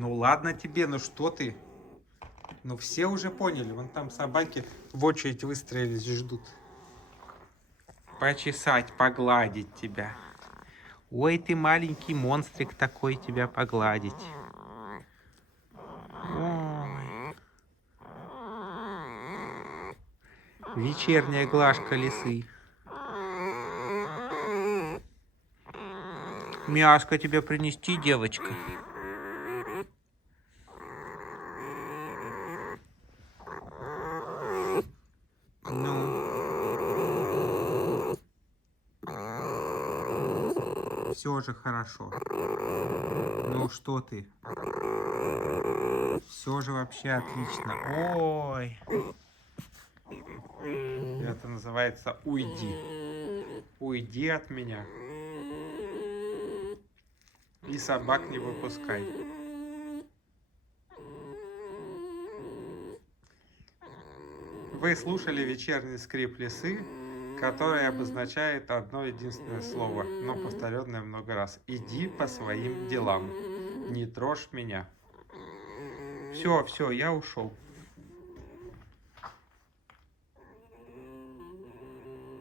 Ну ладно тебе, ну что ты? Ну все уже поняли, вон там собаки в очередь выстроились и ждут. Почесать, погладить тебя. Ой, ты маленький монстрик такой, тебя погладить. Ой. Вечерняя глажка лисы. Мяско тебе принести, девочка? Ну, все же хорошо. Ну что ты? Все же вообще отлично. Ой. Это называется уйди. Уйди от меня. И собак не выпускай. Вы слушали вечерний скрип лисы, который обозначает одно единственное слово, но повторенное много раз. Иди по своим делам. Не трожь меня. Все, я ушел.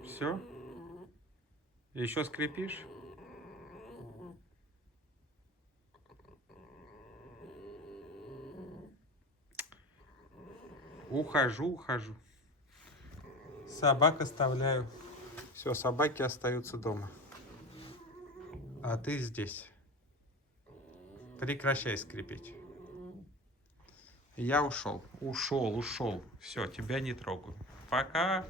Все? Еще скрипишь? Ухожу. Собак оставляю. Все, собаки остаются дома. А ты здесь. Прекращай скрипеть. Я ушел. Ушел. Все, тебя не трогаю. Пока.